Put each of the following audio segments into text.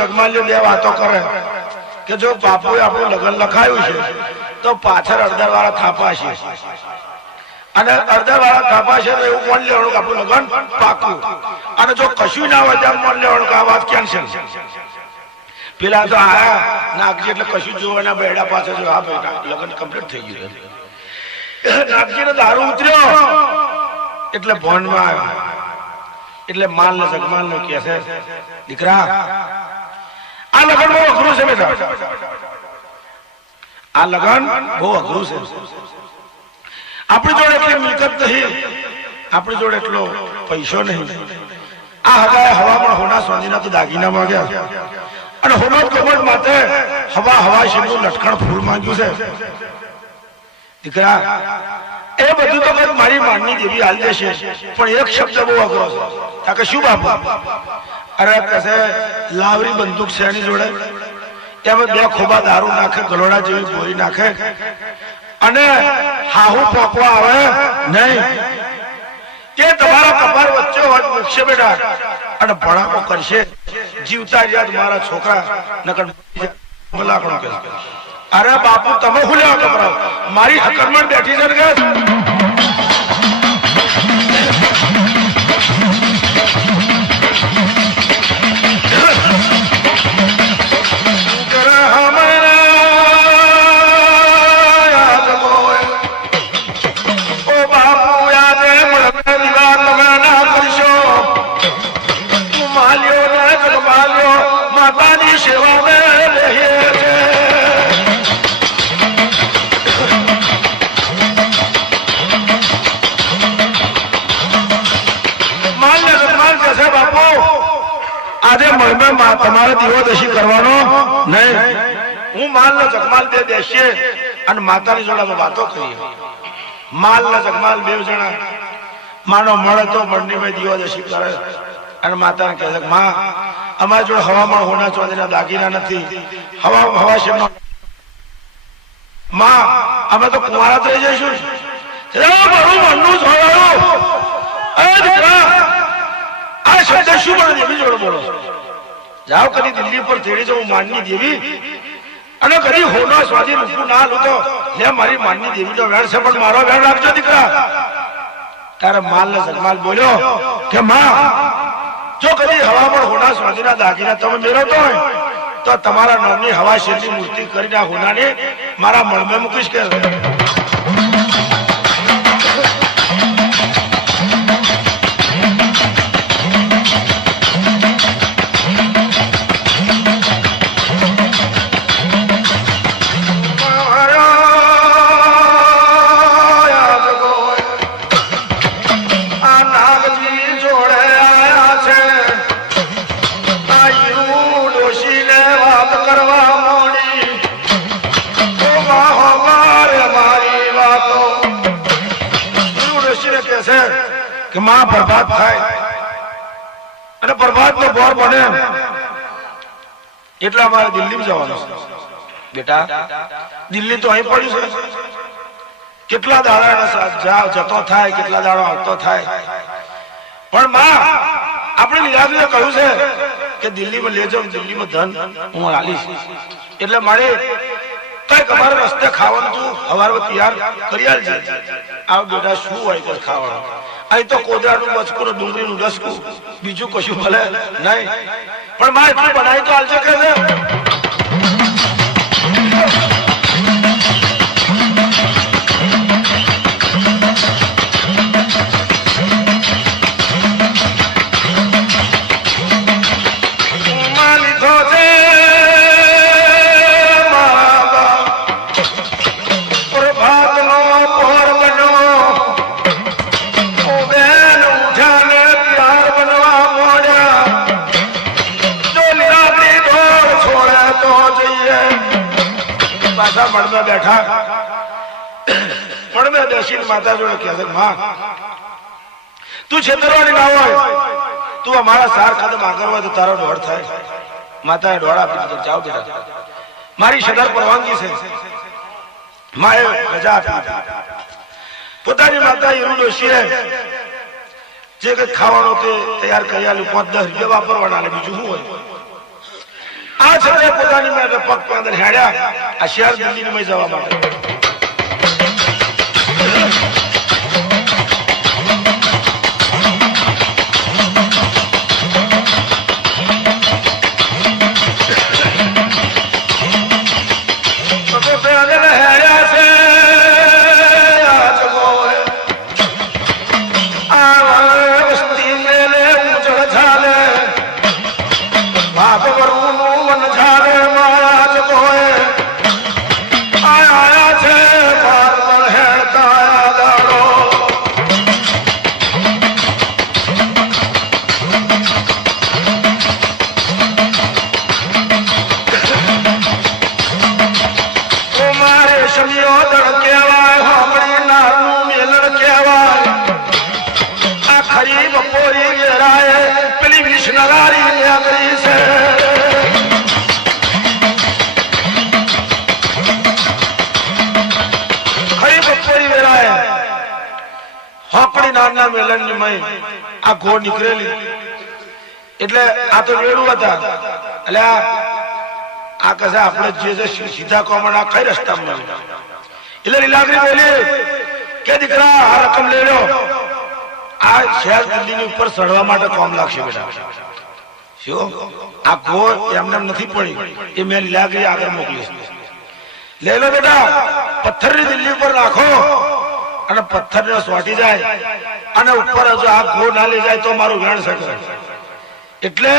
જગમાલ્યો બે વાતો કરે કે જો બાપુએ આપણું લગ્ન લખાયું છે તો પાછળ અડધા વાળા થાપા છે અને અડધા વાળા થાપા છે તો એવું માની લેવાનું કે આપણું લગ્ન પાકું અને જો કશું ના હોય તેમ માની લેવાનું કે આ વાત કેન્સલ. પેલા તો આયા નાગજી એટલે કશું જોવાના બેડા પાછળ જો હા ભાઈ લગ્ન કમ્પ્લીટ થઈ ગયું. નાગજી ને દારૂ ઉતર્યો એટલે ભોનમાં આવ્યો એટલે માલ ને જગમાલ નો કે છે દીકરા આ લગ્ન બહુ અઘરું છે બેટા, આ લગ્ન બહુ અઘરું છે. આપણી જોડે એટલી મિલકત નહીં, આપણી જોડે એટલો પૈસો નહીં. આ હગાએ હવામાં હોના સ્વાધીના તો દાગીના માંગ્યા અને હોમત કમટ માટે હવા શેનું લટકણ ફૂલ માંગ્યું છે. દીકરા એ બધું તો કઈ મારી માનની દેવી હાલ દેશે પણ એક શબ્દ બહુ અઘરો છે કે શું બાપુ? અરે કસે લાવરી બંદૂક છે એની જોડે એમાં બે ખોબા દારૂ નાખે, ગલોડા જેવી ગોળી નાખે અને હાહુ પોકવા આવે નહીં. એ તમારા કપાર વચ્ચે મૂકશે બેટા અને ભણાકો કરશે. જીવતા યાદ મારા છોકરા નકર મલાકણો કે અરે બાપુ તમે ભૂલ્યા કપરાવ મારી હકરમાં બેઠી છે કે તમારે દીવો દશી કરવાનો નહીં. હું માલ ને જગમાલ બે દેશે અને માતાની જોડે વાતો કરીએ. માલ ને જગમાલ બે જણા માનો મળે તો મંડીમાં દીવો દશી કરે અને માતાને કહે છે માં અમારી જોડે હવામાં હોના ચોધરીના દાગીના નથી, હવા શેનો માં અમે તો કુંવારા થઈ જઈશું. મારું મનનું છોડાયું આ શબ્દ શું મને દેવી જોડે બોલો? જાઓ કદી દિલ્હી પર તેડી જાઉં માનની દેવી અને કદી હોના સ્વાધીન રૂપું ના લૂતો લે મારી માનની દેવી તો વેણ છે પણ મારો વેણ રાખજો દીકરા. તારે માલ ને જગમાલ બોલ્યો કે માં જો કદી હવામાં હોના સ્વાધીના દાગીના તમે મેળવતો હોય તો તમારા નામની હવા શેરની મૂર્તિ કરીને આ હોનાને મારા મળમાં મૂકીશ કે કે માં બરબાદ થાય અને બરબાદ નો બોર બને એટલે અમારે દિલ્હી જવાનું છે. બેટા દિલ્હી તો અહીં પડ્યું છે, કેટલા દાડા જતો થાય, કેટલા દાડો આવતો થાય, પણ માં આપણે લીલાજીએ કહ્યું છે કે દિલ્હીમાં લેજો, દિલ્હીમાં ધન હું આલીશ. એટલે મારે કઈક અમારે રસ્તે ખાવાનું તું હવાર તૈયાર કરી આલજે. આ બેટા શું હોય તો ખાવાનું? અહીં તો કોદરાનું બચકું, ડુંગળીનું રસકું, બીજું કશું ભલે નહીં, પણ મારે એટલું બનાવી તો આલજે કે છે. બેઠા પણ મેં બેસીને માતા જોડે કહે છે માં તું છેતરવાની ના હોય, તું અમારા સાર ખાતે માંગર હોય તો તારો દોડ થાય. માતાએ દોડ આપી દીધો, જાઓ બેટા મારી સદર પરવાનગી છે. માએ રજા આપી. પોતાની માતા હીરુ ડોશીએ જે કઈ ખાવાનું તે તૈયાર કરી આલ્યું, 5-10 રૂપિયા વાપરવાના, બીજું શું હોય. આ છતાં પોતાની મેં પગ અંદર હેડ્યા આ શહેર દિલ્હીની મેં જવા માટે. આ ઘો નીકળેલી એટલે આ તો વેડું હતા એટલે આ કસે આપણે જે સીધા કોમણ આ કઈ રસ્તામાં એટલે લીલાગરી બોલી કે દીકરા આ રકમ લઈ લો આ શહેર દિલ્હીની ઉપર ચડવા માટે કોમ લાગશે બેટા. શું આ ઘો એમને નથી પડી એ મેં લીલાગરી આગળ મોકલીશ. લઈ લો બેટા પથ્થરની દિલ્હી ઉપર નાખો અને પથ્થર ને સોટી જાય અને ઉપર જો આ ઘો ના લઈ જાય તો મારું વેણ શકે. એટલે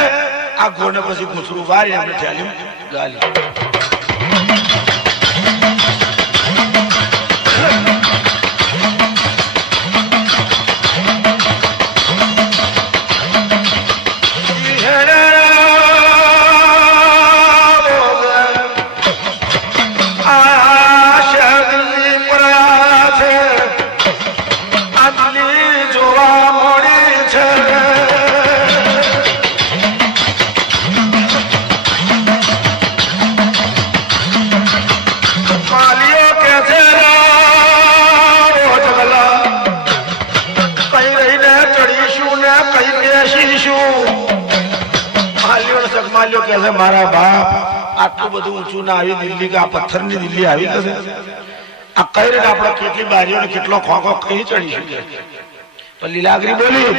આ ઘો ને પછી પૂછડું વારી આપણે ઠેલ્યું ગાલી. મારા બાપ આટલું બધું ઊંચું ના આવી દિલ્હી કે આ પથ્થર ની દિલ્હી આવી કશે આ કઈ રીતે આપણે કેટલી બારીઓ કીટલો ખોખો કઈ ચડીશું. તો લીલાગરી બોલી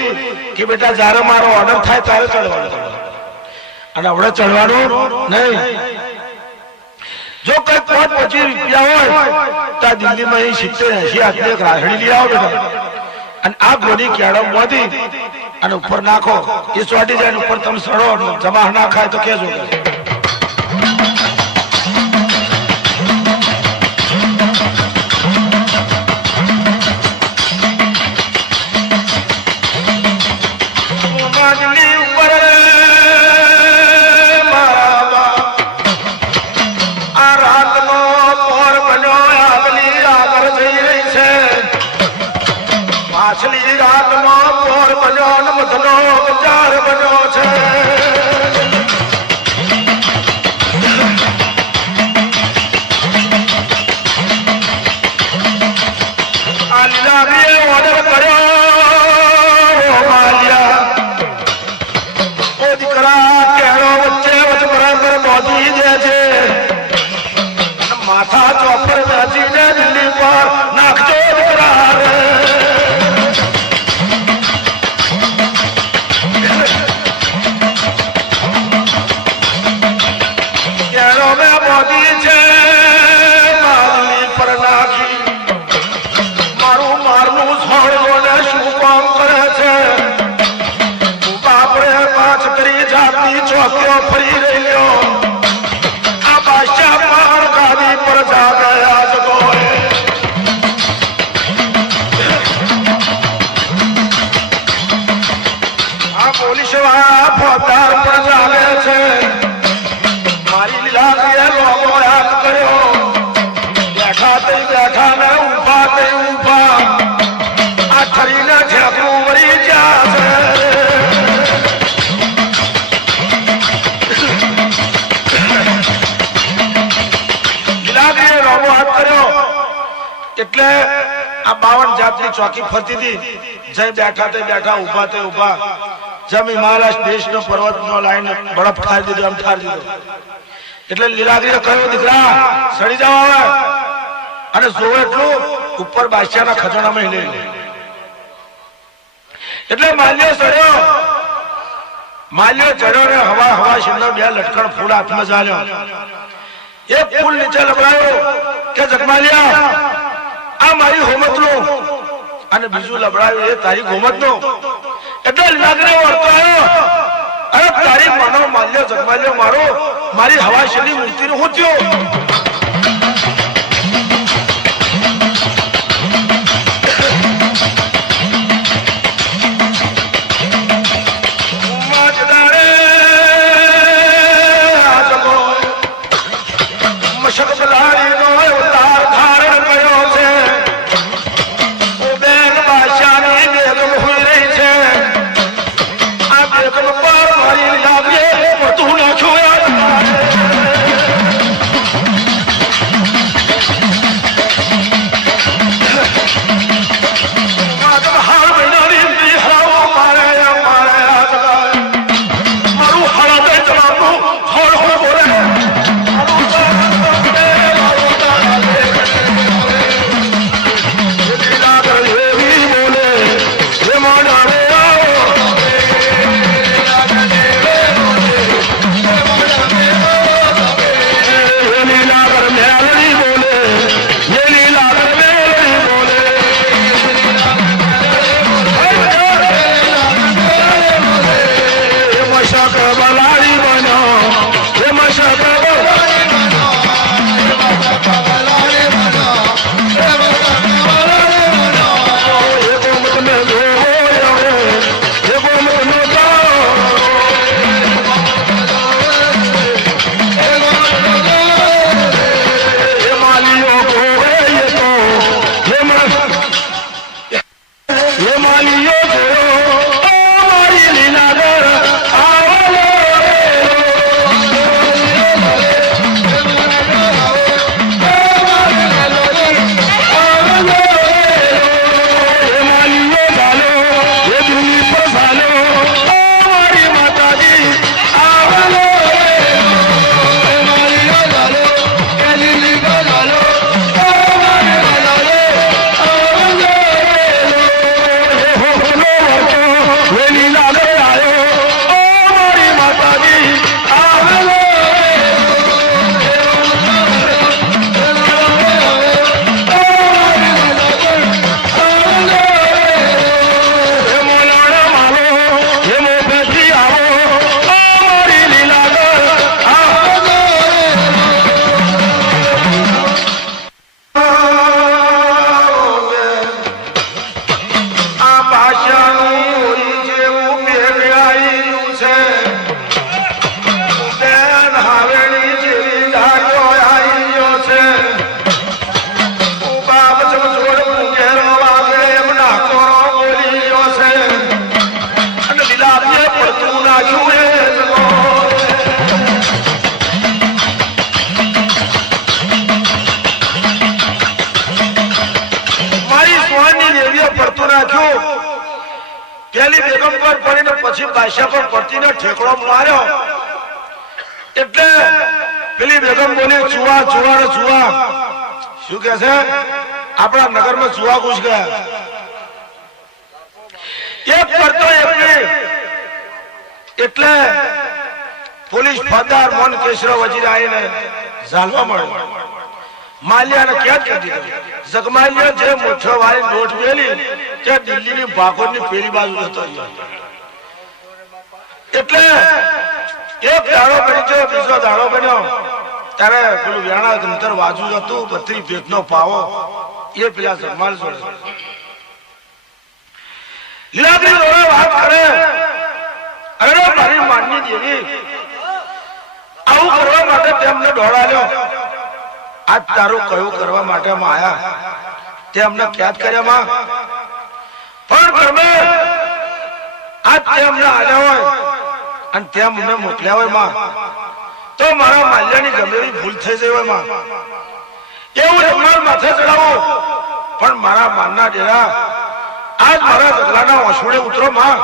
કે બેટા જયારે મારો ઓર્ડર થાય ત્યારે ચડવાનું અને હવે ચડવાનું નહીં. જો કઈ 5-25 રૂપિયા હોય તો આ દિલ્હીમાં 70-80 હાથની એક રાહડી લઈ આવો બેટા અને આ ઘોડી કેળો મોદી અને ઉપર નાખો એ ચોટી જાય ઉપર તમે સડો જમા ના ખાય તો કેજો. પાછલી રાતમાં પોર બન્યો ને મધનો બજાર બન્યો છે. આ લીલાગરીએ ઓર્ડર કર્યો માલિયા ઓ દીકરા કેળો વચ્ચે વચ્ચે બરાબર મોદી દે છે માથા ચોપર બેસીને દિલ્હી પર નાખજો દીકરા રે. ફરી રહ્યો આ બાદશાહ પર ગાદી પર જા ગયા જગો. આ પોલીસ વાળા ફોજદાર પર ચાલે છે. મારી લીલાગરીએ લોગો યાદ કર્યો બેઠા તે બેઠા ને ઉભા તે ઉભા આ થરીને ઝેકડું વળી ગયા છે. એટલે આ 52 જાતની ચોકી ફરતી હતી. જઈ બેઠા તે બેઠા ઉભા તે ઉભા જેમ હિમાલય દેશનો પર્વતનો લાઈન બરફ ઠારી દીધો એમ ઠારી દીધો. એટલે લીલાગીરે કહ્યું દીકરા સડી જાવ આવે અને જોવે એટલું ઉપર બાદશાહના ખજાનામાં લઈ લે. એટલે માલ્યો ચડ્યો ને હવા શિંદો બે લટકણ ફૂલ હાથમાં ચાલ્યો. એક ફૂલ નીચે લબડાયો કે જગમાલિયા આ મારી હોમતનું અને બીજું લબડાયું એ તારી હોમતનું. એટલે લીલાગીરે વળતો આવ્યો અરે તારી માનો માલ્યો જગમાલ્યો મારો મારી હવા શિંદી મૂર્તિનું હું થયો. પેલી બેગમ પર પડીને પછી બાદશાહ પર પડતીને ઠેકડો માર્યો. એટલે પેલી બેગમ બોલી ચુવા ચુવા ને ચુવા. શું કે છે આપણા નગરમાં ચુવા ઘૂસ ગયા. એક કરતો એટલે પોલીસ ફાદાર મોન કેશરા વજીર આવીને ઝાલવા મળ્યો. માલ્યાને કેદ કરી દીધો. જગમાલ્યો જે મુઠ્ઠો વાળી નોટ મેલી તે દિલ્હીની ભાગોળની પેલી બાજુ હતો. એટલે એક દાડો બની ગયો, બીજો દાડો બન્યો ત્યારે પેલું વ્યાણા ગંતર વાજુ હતું 32 પેટનો પાવો એ પેલા જગમાલ જોડે લીલાગરી જોડે વાત કરે. અરે મારી માનની દેવી આવું કરવા માટે તેમને દોડાવ્યો. આજ તારું કયું કરવા માટે આયા તેમને યાદ કર્યા માં. પણ તમે આજ તેમને આવ્યા હોય અને તેમ મને મોકલ્યા હોય માં તો મારા માલ્યાની ગમે એવી ભૂલ થઈ જાય હોય માં એવું જગમાલ માથે ચડાવો. પણ મારા માનના ડેરા આજ મારા જગલાના ઓછોડે ઉતરો માં.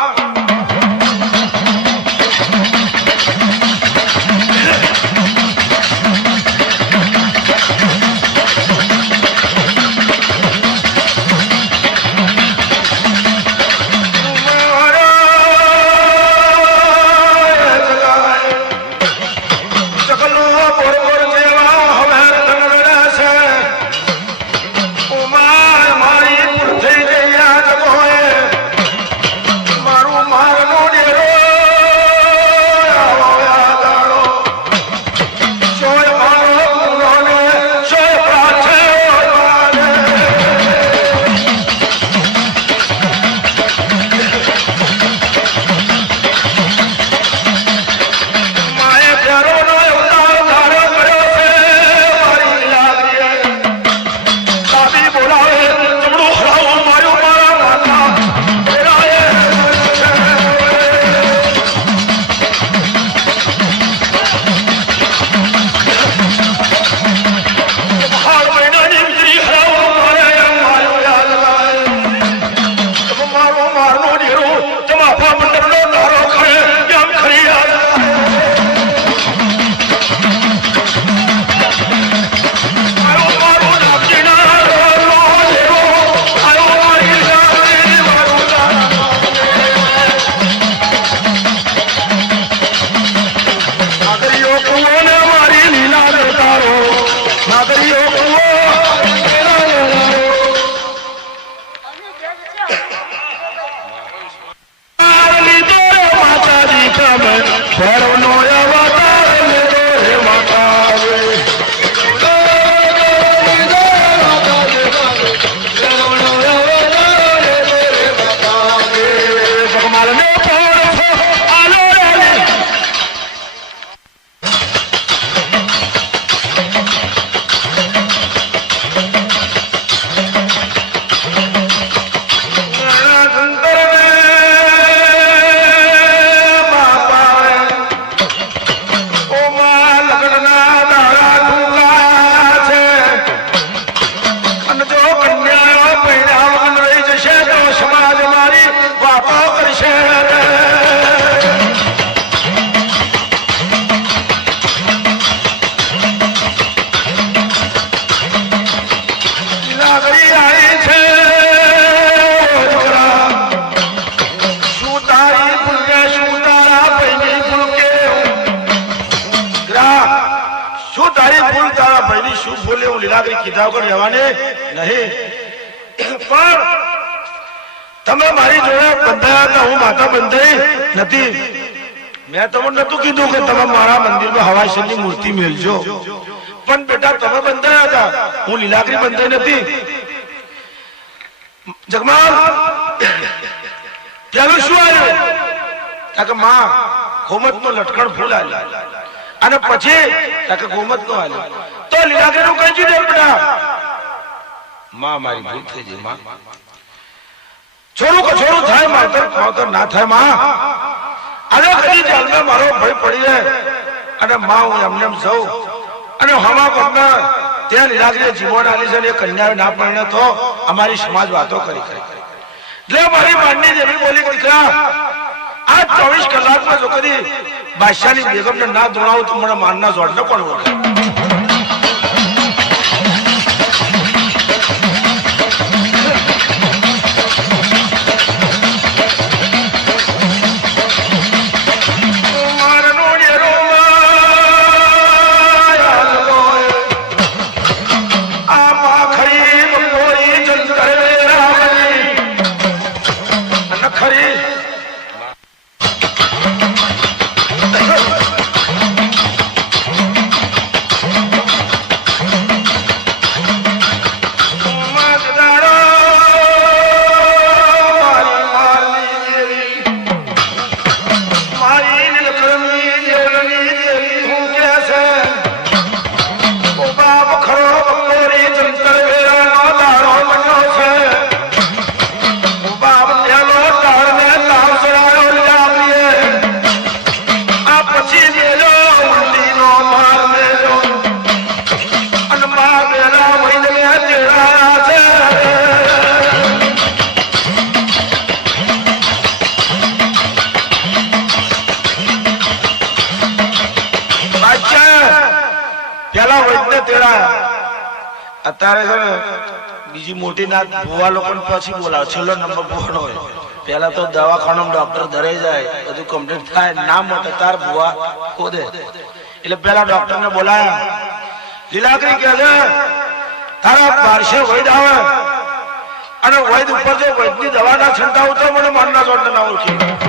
ભૈરવનો અવતાર લીધો હે માતા કીધા વગર રહેવાને નહીં પણ તમે મારી જોડે બંધાયા હતા હું માતા બંધાઈ નથી મેં તમને નતું કીધું કે તમે મારા મંદિરમાં હવાઈશની મૂર્તિ મેલજો પણ બેટા તમે બંધાયા હતા હું લીલાગરી બંધાઈ નથી જગમાલ પેલું શું આવ્યું કે માં ગોમત નો લટકણ ફૂલ આવ્યું અને પછી ગોમત નો આવ્યું તો લીલાગરી નું કઈ દીધું બેટા માં મારી ભૂલ થઈ ગઈ માં છોરું થાય માવતર ના થાય માં આજે કદી જાલમાં મારો ભય પડી જાય અને માં હું એમને એમ જઉં અને હમા કોકના ત્યાં લીલાગરીએ જીવન આલી છે એ કન્યા ના પરણે તો અમારી સમાજ વાતો કરી એટલે મારી માનની જેવી બોલી દીકરા આ 24 કલાકમાં જો કદી બાદશાહની બેગમને ના દોડાવું તો મને માનના જોડને કોણ ઓળખે અત્યારે છે ને બીજી મોટી નાત ભુવા લોકો પછી બોલાવે છેલ્લો નંબર ભુવાનો હોય પેલા તો દવાખાનામાં ડોક્ટર ધરાઈ જાય બધું કમ્પ્લીટ થાય ના મોટે તાર ભુવા ખોદે એટલે પેલા ડોક્ટર ને બોલાયા લીલાગરી કે છે તારા પાર્શે વૈદ આવે અને વૈદ ઉપર જો વૈદની દવા ના છંટાવ તો મને માનના જોડને ના ઓળખી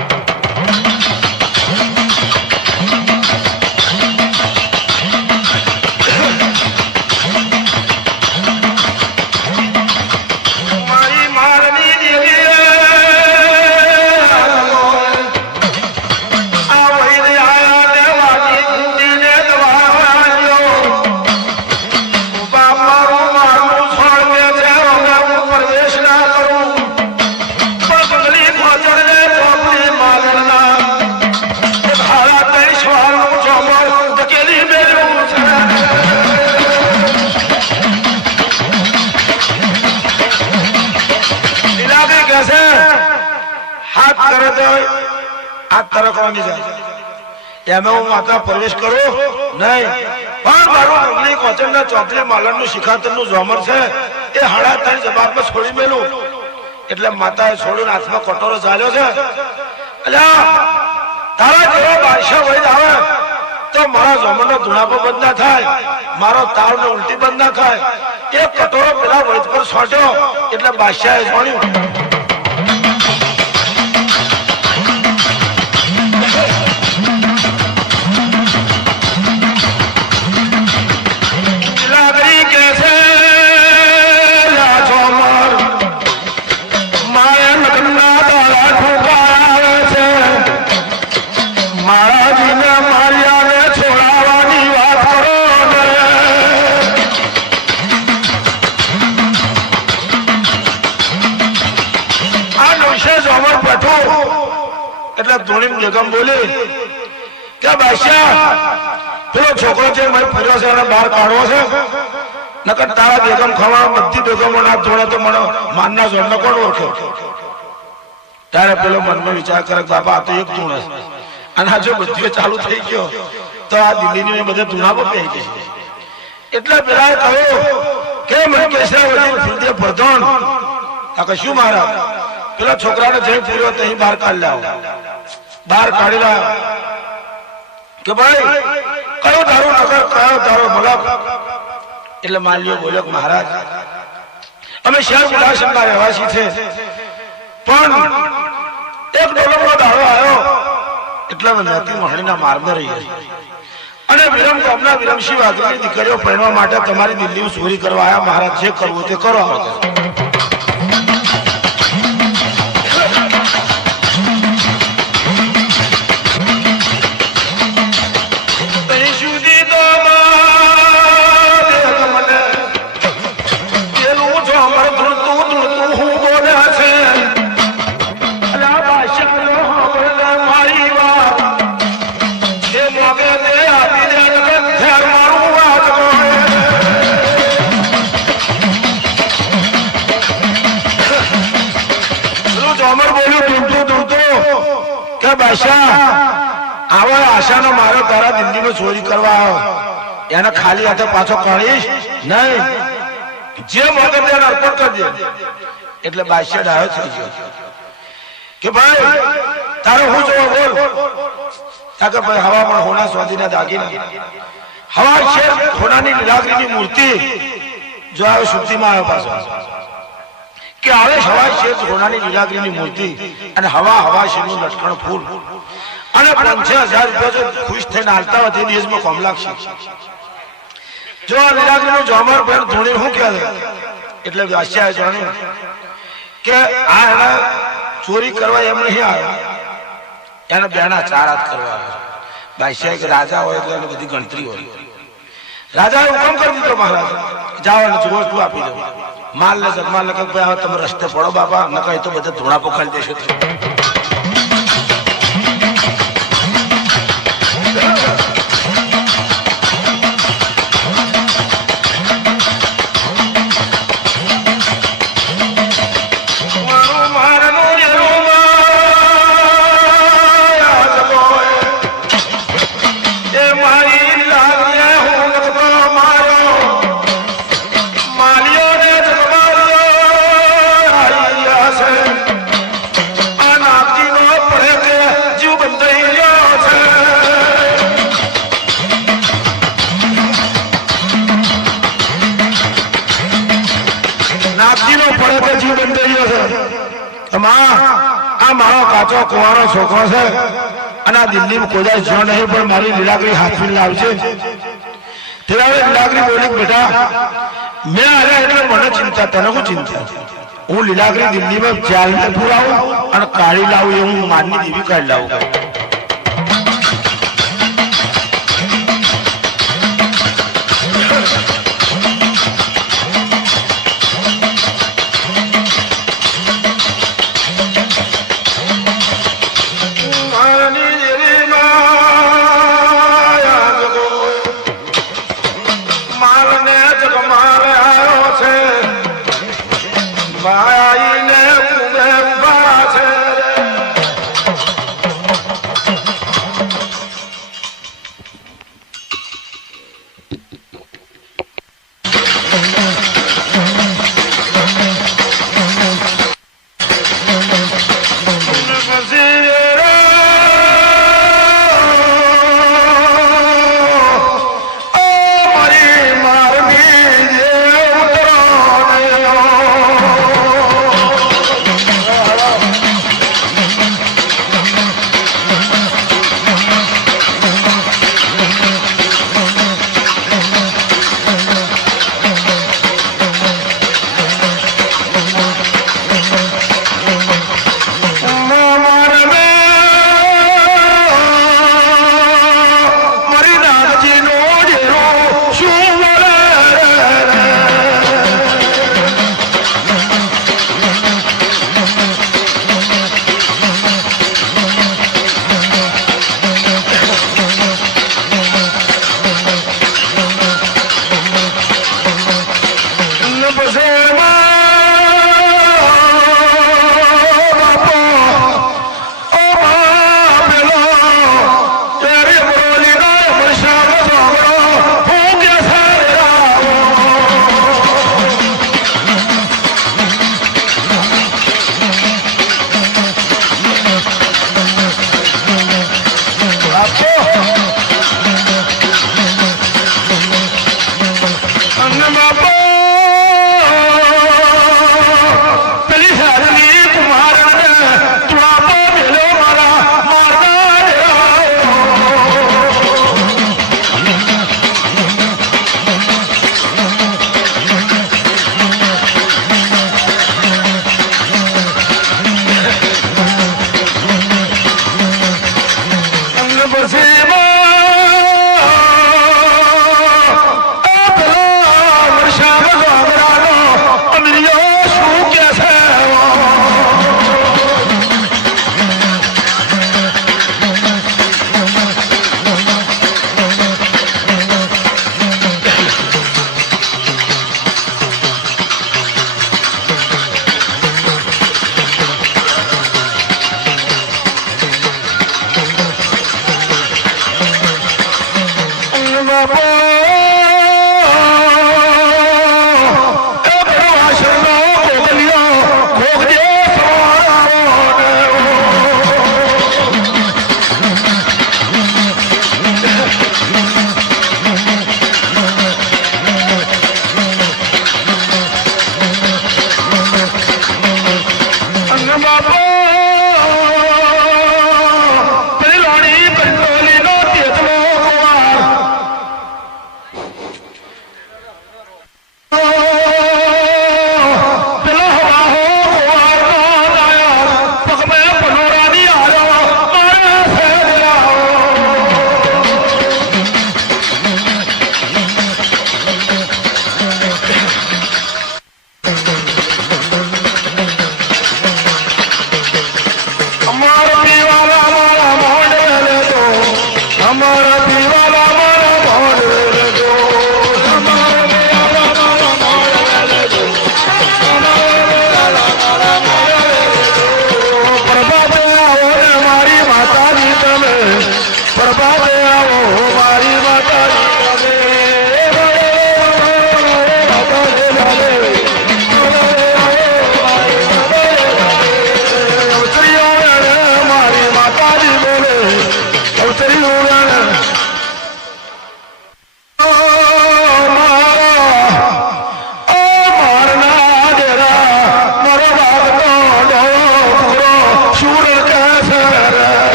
પ્રવેશ કરો નહીં પણ મારું મંગલી કોચન ના ચોપલી માલણ નું શિખાતર નું જોમર છે એ હાડા ત્રણ જવાબમાં છોડી મેલું એટલે માતાએ છોડીને હાથમાં કટોરો ચાલ્યો છે તારા જેવો બાદશાહ વૈદ આવે તો મારા જોમર નો ધુણાપો બંધ ના થાય મારો તાવ ને ઉલટી બંધ ના થાય એ કટોરો પેલા વૈદ પર છોટ્યો એટલે બાદશાહે જોડ્યું બેઠો એટલે ધોણી બેગમ બોલી કે બાદશાહ પેલો છોકરો છે મેં ફર્યો છે અને બહાર કાઢવો છે નકર તારા બેગમ ખવા બધી બેગમો ના જોડે તો મને માનના જોડને કોણ ઓળખે ત્યારે પેલો મનમાં વિચાર કરે બાપા આ તો એક ધૂણ છે અને જો બધી ચાલુ થઈ ગયો તો આ દિલ્હીની બધે ધૂણા પર પહેરી ગઈ એટલે પેલા કહ્યું કે મને કેસરા વડીલ ફિરદે પ્રધાન આ કશું મારા પેલા છોકરાને જઈ પૂર્યો ત્યાં બહાર કાઢી લાવો બહાર કાઢી લાવ કે ભાઈ કયો તારો નગર કયો તારો મલક એટલે માલ્યો બોલ્યો કે મહારાજ અમે શહેર મુલાસમના રહેવાસી છે પણ એક ડોલરનો દાડો આવ્યો એટલે મેથી મહણીના માર્ગે રહી અને વિરમ ગામના વિરમસિંહ વાઘરીની દીકરીઓ પહેરવા માટે તમારી દિલ્હી ચોરી કરવા આવ્યા મહારાજ જે કરવું તે કરો આશાનો મારો તારા દિલ્હીમાં ચોરી કરવા આવ્યો એને ખાલી હાથે પાછો કાઢીશ નહીં જે મગજ તેને અર્પણ કરજે એટલે બાદશાહ ડાયો થઈ ગયો કે ભાઈ તારો હું જોવો બોલ કે ભાઈ હવામાં હોના સ્વાધીના દાગીના હવા છે હોનાની લીલાગરીની મૂર્તિ જો આવ્યો શુદ્ધિમાં આવ્યો પાછો કે આવે હવા છે હોનાની લીલાગરીની મૂર્તિ અને હવા શેનું લટકણ ફૂલ અને 5000 રૂપિયા જો ખુશ થઈને હાલતા હોય તે દિવસમાં કોમ લાગશે જો આ લીલાગરીનું જોમર પર ધોણી શું કહે એટલે બાદશાહે જાણ્યું કે આ એના ચોરી કરવા એમ નહીં આવ્યો એને બેના ચાર હાથ કરવા આવ્યો બાદશાહ કે રાજા હોય એટલે એની બધી ગણતરી હોય રાજાએ હુકમ કરી દીધો મહારાજ જાઓ અને જુઓ તું આપી દો માલ ને જગમાલ ને ભાઈ હવે તમે રસ્તે પડો બાપા ન કહે તો બધા ધોણા પોખાડી દેશો કુંવારો છોકરો છે અને આ દિલ્હીમાં કોઈ જો નહીં પણ મારી લીલાગરી હાથવી લાવશે ત્યારે લીલાગરી બોલી બેટા મેં આવ્યા એટલે મને ચિંતા તને શું ચિંતા હું લીલાગરી દિલ્હીમાં ચાલને પુરાવું અને કાઢી લાવું એ હું માનની દેવી કાઢી લાવું